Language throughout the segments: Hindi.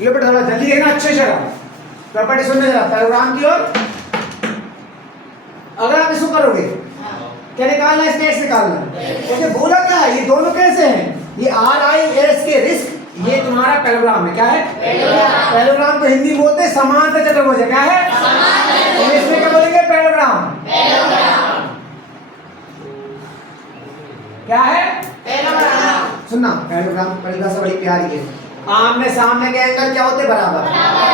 ये बेटा थोड़ा जल्दी देखना अच्छे से। प्रॉपर्टी सुनने जरा पैराग्राम की ओर। अगर आप इसको करोगे क्या निकालना है, इसका एक्स निकालना है। ओके बोला क्या है, ये दोनों कैसे हैं, ये आर आई एस के रिस्क, ये तुम्हारा पैराग्राम है। क्या है पैराग्राम को हिंदी में बोलते हैं समांतर चतुर्भुज। क्या है इंग्लिश में क्या बोलेंगे, पैराग्राम। क्या है सुनना, पैराग्राम परिभाषा बड़ी प्यारी है। आमने सामने के एंगल क्या होते हैं, बराबर।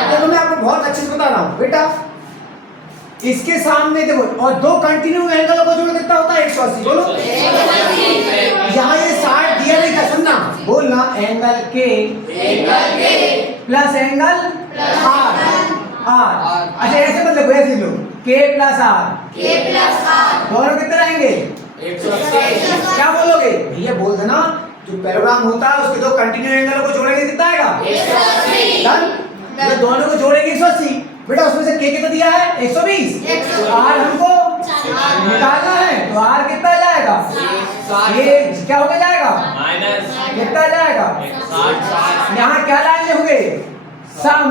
देखो मैं आपको बहुत अच्छे से बता रहा हूँ बेटा, इसके सामने देखो और दो कंटिन्यू एंगलों को जोड़ कितना होता है, 180। बोलो यहाँ ये 60 दिया नहीं था, सुनना बोलना एंगल के प्लस एंगल आर। अच्छा ऐसे मतलब ऐसे लो के प्लस आर दोनों कितने रहेंगे, 180। क्या बोलोगे भैया, बोल देना जो पैराग्राम होता है उसके दो कंटिन्यू एंगलों को जोड़ेंगे कितना आएगा, 180। दोनों को जोड़ेंगे 180। बेटा उसमें से के कितना दिया है, 120। आर हमको निकालना है तो आर कितना जाएगा, ये क्या होगा जाएगा माइनस कितना जाएगा 60। यहाँ क्या लाएंगे होंगे, सम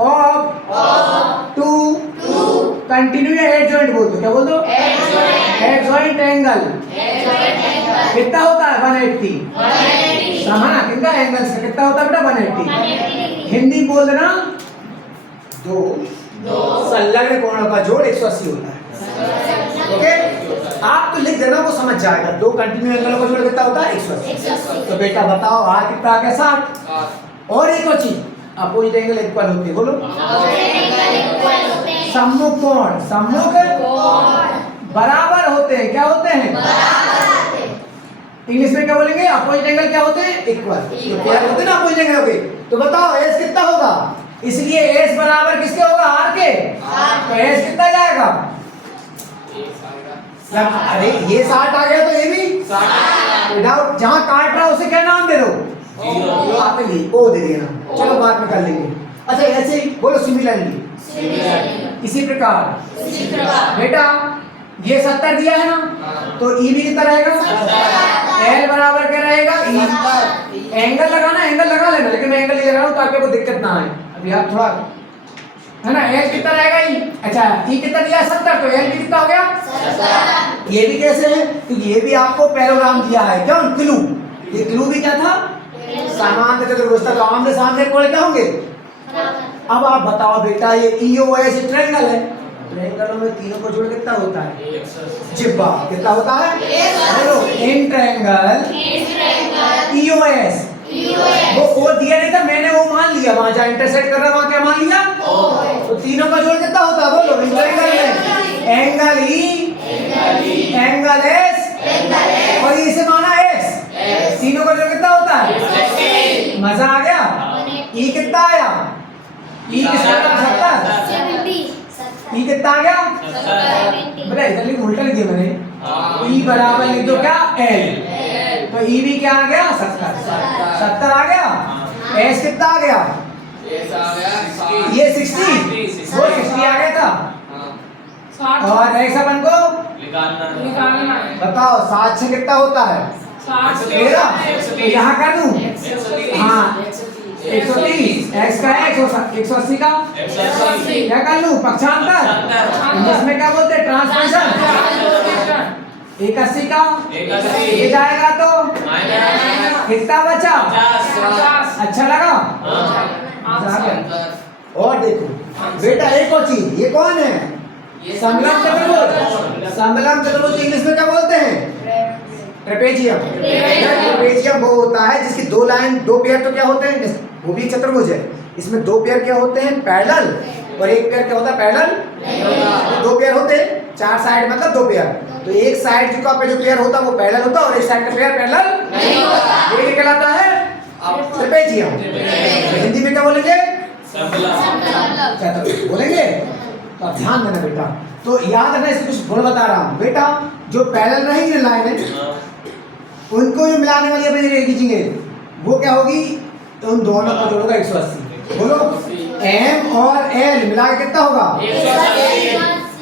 ऑफ टू कंटिन्यू एडजॉइंट बोल दो। क्या बोल दो, एडजॉइंट एंगल कितना होता है 180। समझना कितना एंगल से कितना होता है बेटा 180। हिंदी बोल देना दो संलग्न कोणों का जोड़ 180 होता है। ओके आप तो लिख देना वो समझ जाएगा, दो कंटिन्यू एंगलों का जोड़ कितना होता है 180। तो बेटा बताओ आर कितना आ गया 60। और एक और चीज अपोजिट एंगल इक्वल होते हैं, बोलो सम्मुख कोण बराबर होते हैं। क्या होते हैं, इंग्लिश में क्या बोलेंगे, अपोजिट एंगल क्या होते हैं, इक्वल। तो पेयर होते हैं ना अपोजिट एंगल के। तो बताओ एस कितना होगा, इसलिए एस बराबर किसके होगा, आर के। तो एस कितना जाएगा, अरे ये 60 आ गया तो ये भी 60। जहां काट रहा उसे क्या नाम दे दो, ओ दे देना, चलो बाद में कर लेंगे। अच्छा ऐसे ही बोलो सिमिलरली, इसी प्रकार बेटा ये 70 दिया है ना, तो ई भी कितना रहेगा, एल बराबर क्या रहेगा, एंगल लगाना, एंगल लगा लेना, लेकिन मैं एंगल नहीं लगा रहा हूं ताकि आपको दिक्कत ना आए। अभी आप थोड़ा है ना, एल कितना रहेगा ई, अच्छा ई कितना दिया 70, तो एल भी कितना हो गया 70। ये भी कैसे है, क्योंकि ये भी आपको पैराग्राम दिया है, क्या क्लू, ये क्लू भी क्या था, समांतर चतुर्भुज था। तो आमने सामने कोण क्या होंगे। अब आप बताओ बेटा ये ईओएस ट्रायंगल है, ट्रायंगलों में तीनों को जोड़ कितना होता है, जिब्बा कितना होता है, बोलो इन ट्रायंगल ईओएस। वो ओ दिया नहीं था, मैंने वो मान लिया, वहां जहां इंटरसेक्ट कर रहा है वहां क्या मान लिया, तो तीनों का जोड़ कितना होता है, बोलो इन ट्रायंगल में एंगल ई एंगल एस और इसे माना एक्स, तीनों का जोड़ कितना होता है, मजा आ गया। ई कितना आया, ई कितना 70, ई कितना आ गया, बेटा इधर लिख उल्टा लिख दिया मैंने, ई बराबर लिख दो क्या एल, तो ई भी क्या आ गया 70 आ गया। एस कितना आ गया, ये 60, वो 60 आ गया था। और एक्स अपन को निकालना बताओ 7 से कितना होता है 13, तो यहाँ कर दूं, हाँ 130, एक्स का एक्स 180 का क्या कर लूं, पक्षांतर, जिसमें क्या बोलते हैं ट्रांसलेशन। 81 का ये जाएगा तो कितना बचा, अच्छा लगा। और देखो बेटा एक और चीज, ये कौन है, समलंब चतुर्भुज। समलंब चतुर्भुज इंग्लिश में क्या बोलते हैं, ट्रेपेजियम। ट्रेपेजियम वो होता है जिसकी दो लाइन, दो पेयर तो क्या होते हैं, वो भी चतुर्भुज है। इसमें दो पेयर क्या होते हैं, पैरेलल, और एक पेयर क्या होता है, पैरेलल। दो पेयर होते हैं, चार साइड मतलब दो पेयर। तो एक साइड का जो पेयर होता है वो पैरेलल होता है और एक साइड का पेयर पैरेलल नहीं होता। ये कहलाता है ट्रेपेजियम। हिंदी में क्या बोलेंगे, चतुर्भुज बोलेंगे। तो ध्यान देना बेटा, तो याद रखना, इसको कुछ गुण बता रहा हूँ बेटा। जो पैरेलल रहेंगे लाइन है उनको जो मिलाने वाली अपनी खींचेंगे वो क्या होगी, तो उन दोनों का जोड़ होगा 180। बोलो एम और एल मिला के कितना होगा,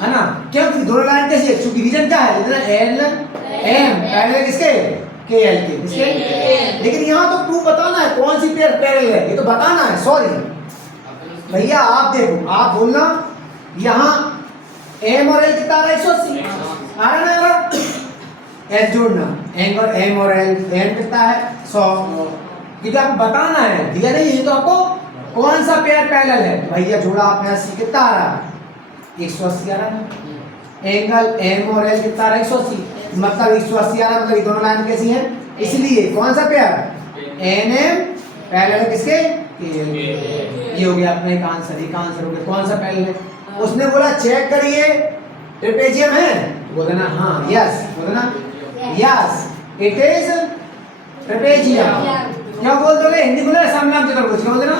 है ना। क्यों, दोनों लाइन कैसी है, चूंकि रीजन क्या है, एल एम पैरेलल किसके के एल के किसके, लेकिन यहाँ तो प्रूफ बताना है कौन सी पेयर पैरेलल है, ये तो बताना है। सॉरी भैया आप देखो, आप बोलना यहाँ एम और एल कितना आ रहा है 180 आ रहा ना यार, एस जोड़ना एंगल एम और एल, एम कितना है 100, क्योंकि आपको बताना है, दिया नहीं ये तो आपको कौन सा पेयर पैरेलल है। भैया जोड़ा आपने 80 कितना आ रहा है 180 आ रहा है, एंगल एम और एल कितना आ रहा है 180, मतलब 180 आ रहा है, मतलब ये दोनों लाइन कैसी हैं, इसलिए कौन सा पेयर एन एम पैरेलल किसके, ये हो गया अपना एक आंसर, एक आंसर हो गया। कौन सा पैरेलल है, उसने बोला चेक करिए ट्रेपेजियम है, बोल देना हाँ यस, बोल देना यस इट इज ट्रेपेजियम। क्या बोल दोगे हिंदी बोले समलंब चतुर्भुज, क्या बोल देना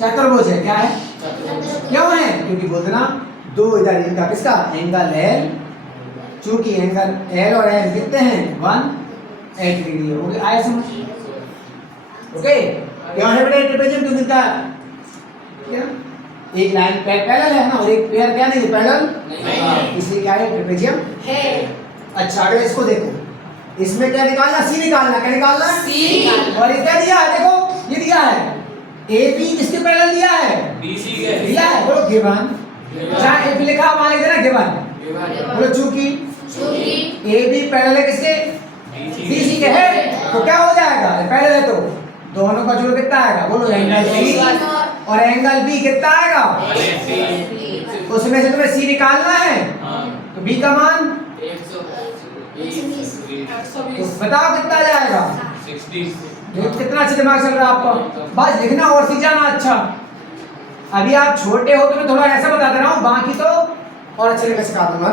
चतुर्भुज है, क्या है क्यों है, क्योंकि बोल देना दो इधर इनका किसका एंगल एल, चूंकि एंगल एल और एल कितने हैं 180 डिग्री हो गया, आया समझ, ओके। क्यों है बेटा ट्रेपेजियम, क्योंकि इनका क्या एक लाइन पैरेलल है ना, और एक पेयर क्या नहीं पैरेलल, इसलिए क्या है ट्रेपेजियम है। अच्छा अगर इसको देखो, इसमें क्या निकालना, सी निकालना, क्या निकालना सी, और ये क्या दिया है देखो, ये दिया है ए बी किसके पैरेलल दिया है, बीसी के दिया है, बोलो गिवन, जहां ए बी लिखा वहां लिख देना गिवन, बोलो चूंकि ए बी पैरेलल है किसके, बीसी के है, तो क्या हो जाएगा पैरेलल है तो दोनों का जोड़ कितना आएगा, बोलो एंगल बी और एंगल बी कितना आएगा, उसमें से तुम्हें सी निकालना है, तो बी का मान तो बताओ कितना जाएगा 60। कितना अच्छा दिमाग चल रहा है आपका, बस लिखना और सीख जाना। अच्छा अभी आप छोटे हो तो मैं थोड़ा ऐसा बता दे रहा हूँ, बाकी तो और अच्छे से सिखा दूंगा।